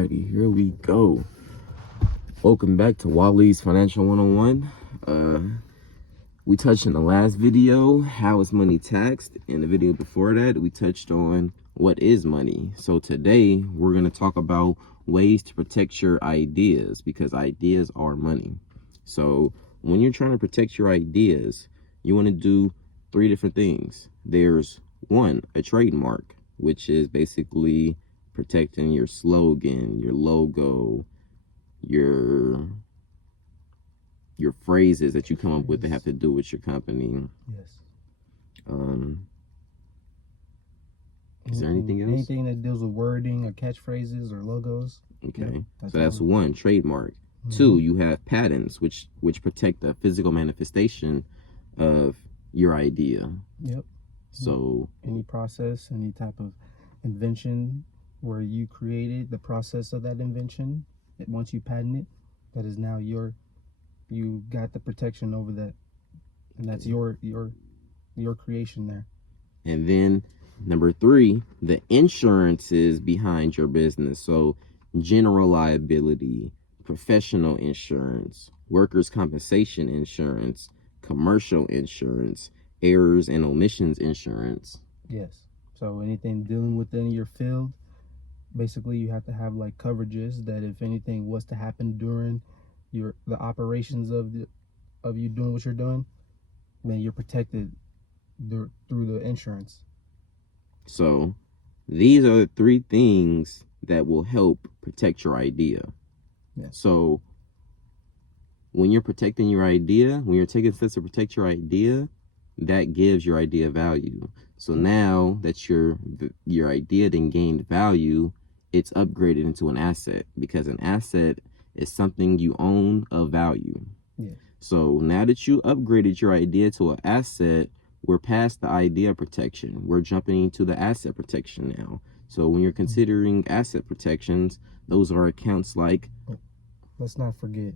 Alrighty, here we go. Welcome back to Wally's Financial 101. We touched in the last video, how is money taxed? In the video before that, we touched on what is money. So today, we're going to talk about ways to protect your ideas, because ideas are money. So when you're trying to protect your ideas, you want to do three different things. There's one, a trademark, which is basically protecting your slogan, your logo, your phrases that you come up with that have to do with your company. Yes. Is there anything else? Anything that deals with wording or catchphrases or logos. Okay. Yeah, So that's one, trademark. Two, you have patents, which protect the physical manifestation of your idea. Yep. So any process, any type of invention where you created the process of that invention, once you patent it, that is now you got the protection over that, and that's your creation there. And then number three, the insurances behind your business. So general liability, professional insurance, workers' compensation insurance, commercial insurance, errors and omissions insurance. Yes. So anything dealing within your field, basically you have to have like coverages that if anything was to happen during the operations of you doing what you're doing, then you're protected through the insurance. So these are the three things that will help protect your idea. Yeah. So when you're protecting your idea, when you're taking steps to protect your idea, that gives your idea value. So now that your idea then gained value, it's upgraded into an asset, because an asset is something you own of value. Yeah. So now that you upgraded your idea to an asset, we're past the idea protection. We're jumping into the asset protection now. So when you're considering asset protections, those are accounts like... Let's not forget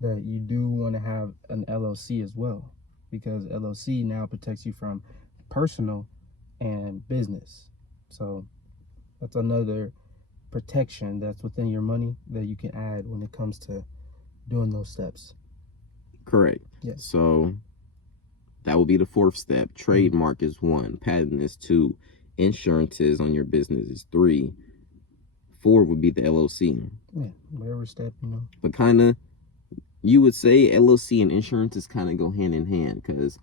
that you do want to have an LLC as well, because LLC now protects you from personal and business. So that's another protection that's within your money that you can add when it comes to doing those steps. Correct. Yes. So that will be the fourth step. Trademark is one, patent is two, insurances on your business is three, four would be the LLC. Yeah, whatever step, But kind of, you would say LLC and insurances kind of go hand in hand, because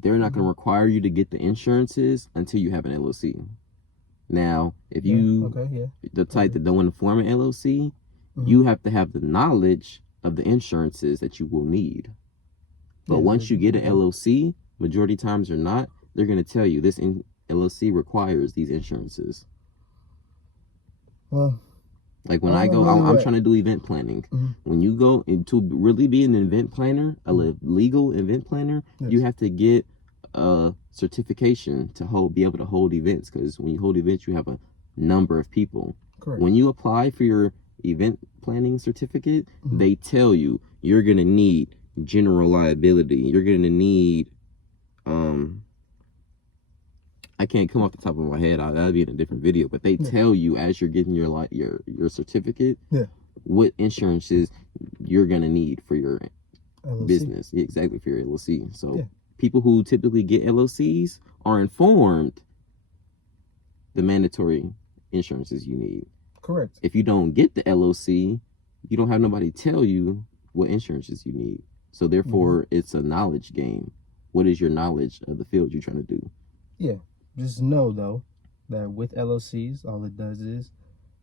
they're not going to require you to get the insurances until you have an LLC. Now, if you the type that don't want to form an LLC, you have to have the knowledge of the insurances that you will need. But once you get an LLC, majority times or not, they're going to tell you this LLC requires these insurances. Well, like when I go, I'm trying to do event planning. When you go to really be an event planner, a legal event planner, you have to get a certification to be able to hold events, because when you hold events, you have a number of people. Correct. When you apply for your event planning certificate, they tell you you're going to need general liability. You're going to need, I can't come off the top of my head. That'll be in a different video. But they tell you as you're getting your certificate, what insurances you're gonna need for your LLC. Business. Yeah, exactly, for your LLC. So people who typically get LLCs are informed the mandatory insurances you need. Correct. If you don't get the LLC, you don't have nobody tell you what insurances you need. So therefore, it's a knowledge game. What is your knowledge of the field you're trying to do? Yeah. Just know, though, that with LLCs, all it does is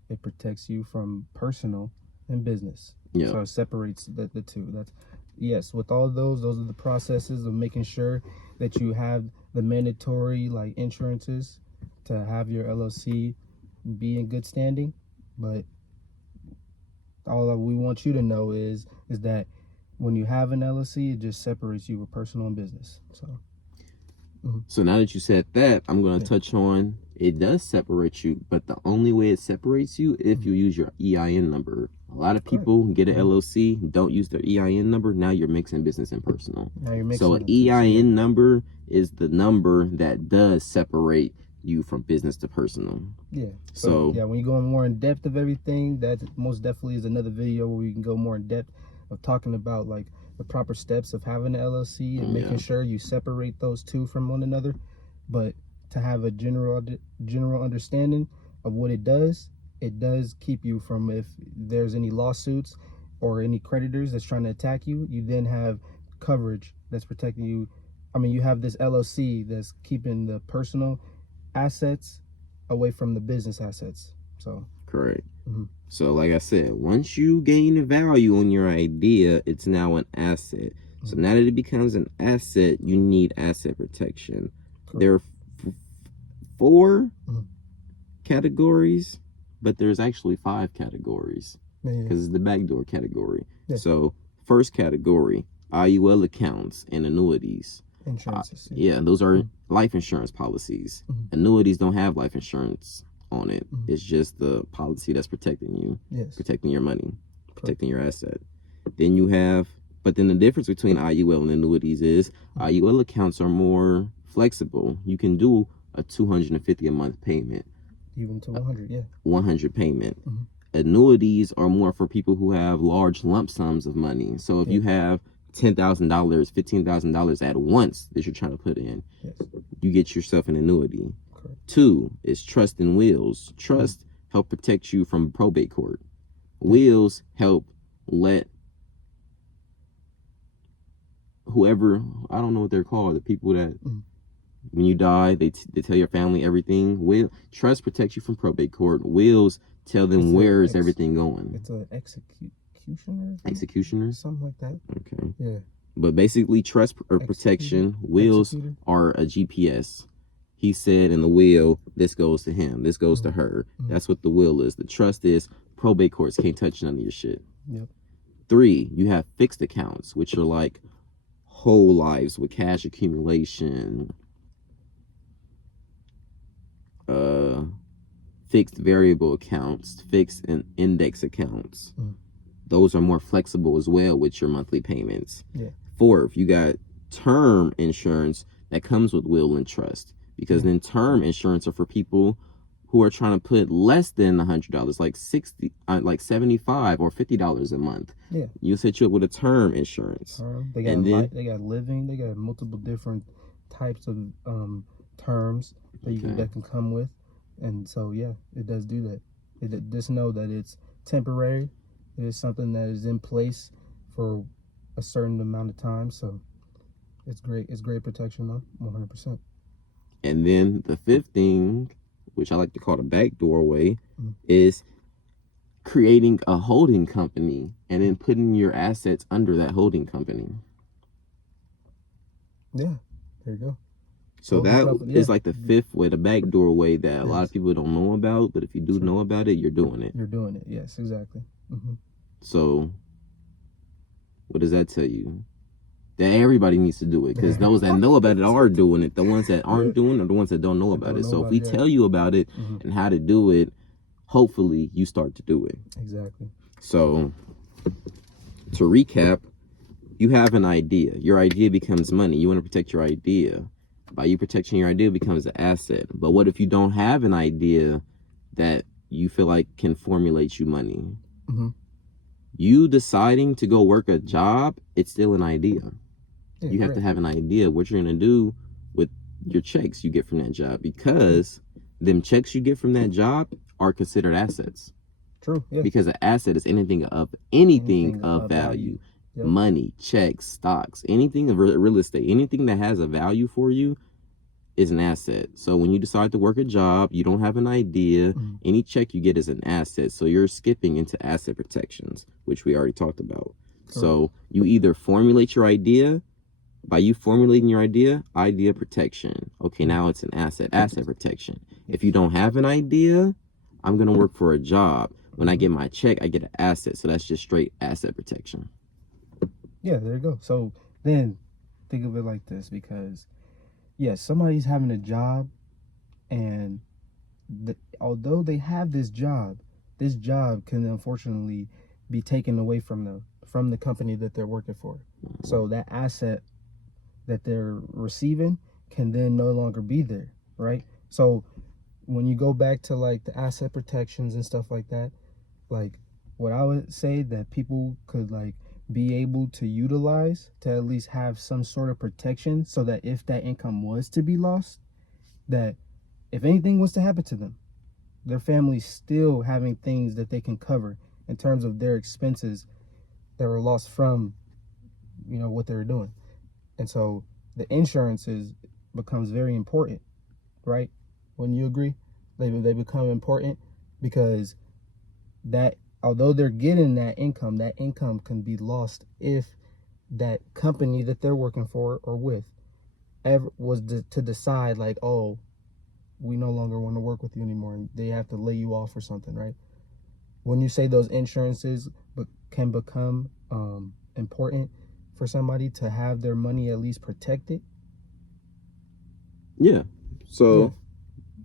it protects you from personal and business. Yeah. So it separates the two. That's, yes, with all those are the processes of making sure that you have the mandatory like insurances to have your LLC be in good standing. But all that we want you to know is that when you have an LLC, it just separates you with personal and business. So now that you said that, I'm going to touch on, it does separate you, but the only way it separates you if you use your EIN number. A lot of people get an LLC, don't use their EIN number. Now you're mixing business and personal. So an EIN number is the number that does separate you from business to personal. Yeah. So yeah, when you go more in depth of everything, that most definitely is another video where we can go more in depth of talking about like the proper steps of having an LLC and making sure you separate those two from one another. But to have a general understanding of what it does keep you from, if there's any lawsuits or any creditors that's trying to attack you, you then have coverage that's protecting you. I mean, you have this LLC that's keeping the personal assets away from the business assets. So correct. So like I said, once you gain a value on your idea, it's now an asset. So now that it becomes an asset, you need asset protection. Correct. There are 4 categories, but there's actually 5 categories because it's the backdoor category. So first category, IUL accounts and annuities. Insurances. Yeah, those are life insurance policies. Annuities don't have life insurance on it. It's just the policy that's protecting you, protecting your money, protecting your asset. Then you have, but then the difference between IUL and annuities is IUL accounts are more flexible. You can do a $250 a month payment, even to 100, 100 payment. Annuities are more for people who have large lump sums of money. So if you have $10,000, $15,000 at once that you're trying to put in, you get yourself an annuity. Correct. 2 is trust and wills. Trust help protect you from probate court. Wills help let whoever, I don't know what they're called, the people that when you die, they tell your family everything. Trust protects you from probate court. Wills tell them where is everything going. It's an executioner? Executioner? Something like that. Okay. Yeah. But basically, trust or protection, wills are a GPS. He said in the will, this goes to him, this goes to her. That's what the will is. The trust is probate courts can't touch none of your shit. 3, you have fixed accounts, which are like whole lives with cash accumulation, fixed variable accounts, fixed and index accounts. Those are more flexible as well with your monthly payments. 4th, you got term insurance that comes with will and trust, because then term insurance are for people who are trying to put less than $100, like $75 or $50 a month. You set you up with a term insurance. They got they got living, they got multiple different types of terms that can come with. And so it does do that. Just know that it's temporary. It is something that is in place for a certain amount of time. So it's great. It's great protection though, 100%. And then the 5th thing, which I like to call the back doorway, is creating a holding company and then putting your assets under that holding company. Yeah, there you go. So that is like the 5th way, the back doorway that a lot of people don't know about. But if you do know about it, you're doing it. You're doing it. Yes, exactly. So what does that tell you? That everybody needs to do it, because those that know about it are doing it. The ones that aren't doing it are the ones that don't know about it. So if we tell you about it and how to do it, hopefully you start to do it. Exactly. So to recap, you have an idea. Your idea becomes money. You want to protect your idea. By you protecting your idea, it becomes an asset. But what if you don't have an idea that you feel like can formulate you money? You deciding to go work a job, it's still an idea. You have to have an idea what you're going to do with your checks you get from that job, because them checks you get from that job are considered assets. True. Yeah. Because an asset is anything of value. Money, checks, stocks, anything of real estate, anything that has a value for you is an asset. So when you decide to work a job, you don't have an idea, any check you get is an asset. So you're skipping into asset protections, which we already talked about. So you either formulate your idea. By you formulating your idea protection. Okay, now it's an asset protection. If you don't have an idea, I'm going to work for a job. When I get my check, I get an asset. So that's just straight asset protection. Yeah, there you go. So then think of it like this, because somebody's having a job, and although they have this job can unfortunately be taken away from the company that they're working for. So that asset that they're receiving can then no longer be there, right? So when you go back to like the asset protections and stuff like that, like what I would say that people could like be able to utilize to at least have some sort of protection, so that if that income was to be lost, that if anything was to happen to them, their family's still having things that they can cover in terms of their expenses that were lost from, you know, what they were doing. And so the insurances becomes very important, right? Wouldn't you agree? They become important because that, although they're getting that income can be lost if that company that they're working for or with ever was to decide like, oh, we no longer want to work with you anymore, and they have to lay you off or something, right? When you say those insurances can become important for somebody to have their money at least protected. Yeah. So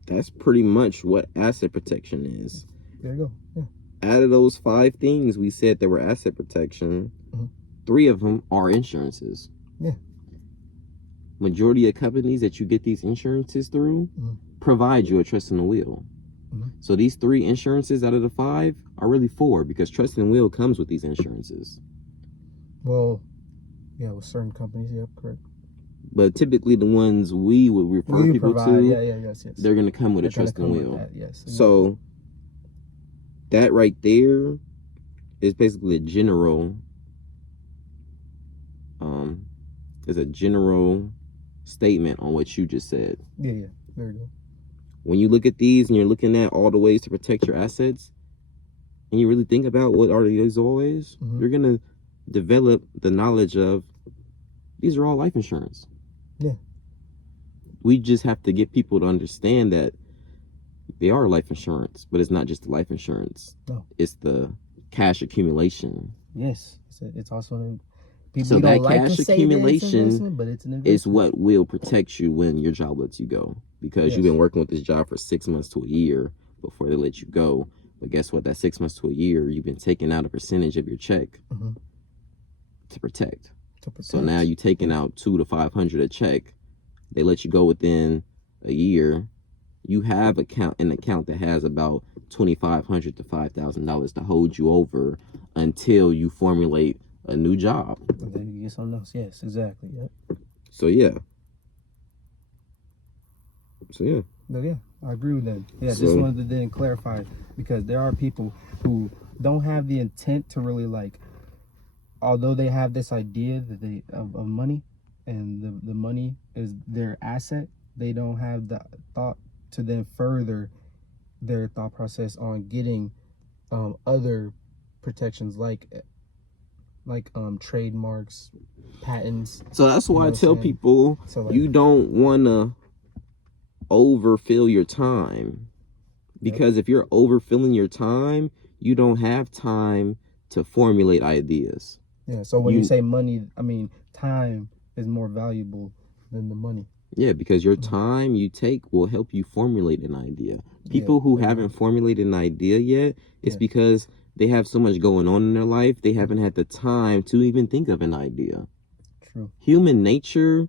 that's pretty much what asset protection is. There you go. Yeah. Out of those 5 things we said that were asset protection, 3 of them are insurances. Yeah. Majority of companies that you get these insurances through provide you a trust and a will. So these 3 insurances out of the 5 are really 4, because trust and will comes with these insurances. Well, yeah, with certain companies, yep, correct. But typically the ones we would refer people to, yes. they're going to come with a trust and will. That, yes. So that right there is basically a general, statement on what you just said. Yeah, there you go. When you look at these and you're looking at all the ways to protect your assets, and you really think about what are these ways, you're going to develop the knowledge of these are all life insurance. Yeah. We just have to get people to understand that they are life insurance, but it's not just the life insurance. No. It's the cash accumulation. Yes. It's also people so don't that like cash to say accumulation but it's an investment. Is what will protect you when your job lets you go. Because you've been working with this job for 6 months to a year before they let you go. But guess what? That 6 months to a year, you've been taking out a percentage of your check to protect. So now you're taking out $200 to $500 a check. They let you go within a year. You have an account that has about $2,500 to $5,000 to hold you over until you formulate a new job. And then you get something else. Yes, exactly. Yep. So yeah. No, yeah, I agree with that. Yeah, So, just wanted to then clarify, because there are people who don't have the intent to really like, although they have this idea that they of money, and the money is their asset, they don't have the thought to then further their thought process on getting other protections like trademarks, patents. So that's why I tell people, you don't want to overfill your time, because if you're overfilling your time, you don't have time to formulate ideas. Yeah. So when you say money, I mean time is more valuable than the money. Yeah, because your time you take will help you formulate an idea. People who haven't formulated an idea yet, it's because they have so much going on in their life, they haven't had the time to even think of an idea. True. Human nature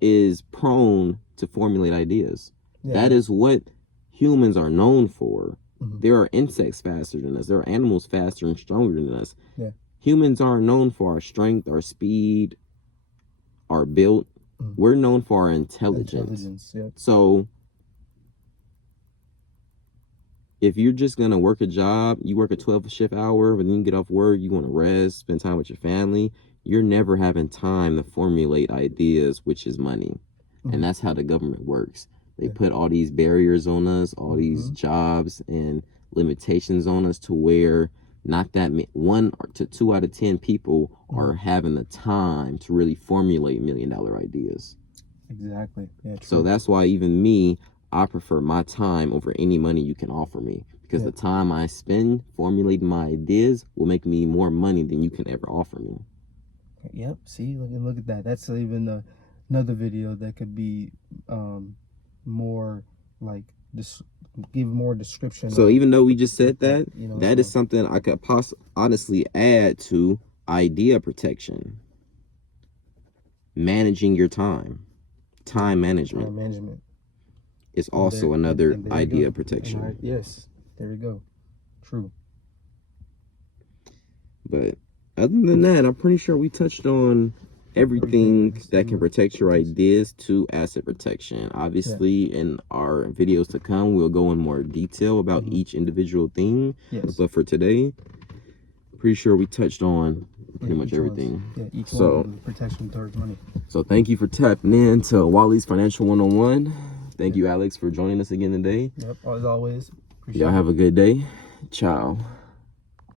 is prone to formulate ideas. That is what humans are known for. There are insects faster than us. There are animals faster and stronger than us. Humans aren't known for our strength, our speed, our build. We're known for our intelligence. So if you're just going to work a job, you work a 12-shift hour, but then you get off work, you want to rest, spend time with your family, you're never having time to formulate ideas, which is money. And that's how the government works. They put all these barriers on us, all these jobs and limitations on us, to where not that 1 to 2 out of 10 people are having the time to really formulate $1 million ideas. Exactly. Yeah, true. So that's why even me, I prefer my time over any money you can offer me, because the time I spend formulating my ideas will make me more money than you can ever offer me. Yep. See, look at that. That's even another video that could be more like give more description. So even though we just said that, that is something I could honestly add to idea protection. Managing your time. time management Time management. is also another And there you idea go. of protection. And yes, there you go. True. But other than that, I'm pretty sure we touched on everything that can protect your ideas to asset protection. Obviously, in our videos to come, we'll go in more detail about each individual thing. Yes. But for today, pretty sure we touched on pretty much each everything. Each So, one protection towards money. So thank you for tapping in to Wally's Financial 101. Thank you, Alex, for joining us again today. Yep, as always. Appreciate Y'all have a good day. Ciao.